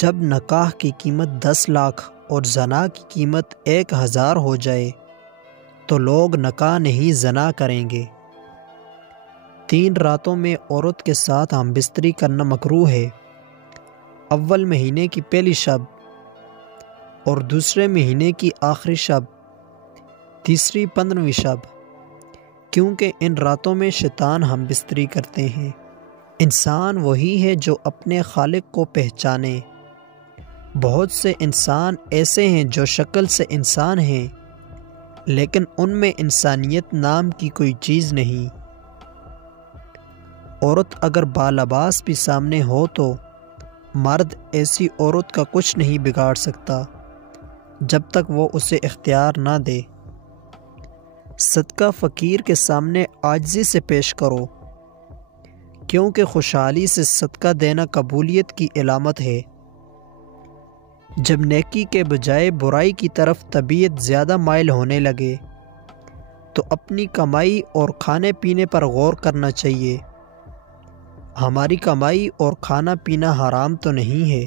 جب نکاح کی قیمت 10 لاکھ اور زنا کی قیمت 1000 ہو جائے تو لوگ نکاح نہیں زنا کریں گے۔ 3 راتوں میں عورت کے ساتھ ہم بستری کرنا مکروہ ہے۔ اول مہینے کی پہلی شب اور دوسرے مہینے کی آخری شب، تیسری 15ویں شب، کیونکہ ان راتوں میں شیطان ہم بستری کرتے ہیں۔ انسان وہی ہے جو اپنے خالق کو پہچانے۔ بہت سے انسان ایسے ہیں جو شکل سے انسان ہیں لیکن ان میں انسانیت نام کی کوئی چیز نہیں۔ عورت اگر بالباس بھی سامنے ہو تو مرد ایسی عورت کا کچھ نہیں بگاڑ سکتا جب تک وہ اسے اختیار نہ دے۔ صدقہ فقیر کے سامنے عاجزی سے پیش کرو، کیونکہ خوشحالی سے صدقہ دینا قبولیت کی علامت ہے۔ جب نیکی کے بجائے برائی کی طرف طبیعت زیادہ مائل ہونے لگے تو اپنی کمائی اور کھانے پینے پر غور کرنا چاہیے۔ ہماری کمائی اور کھانا پینا حرام تو نہیں ہے۔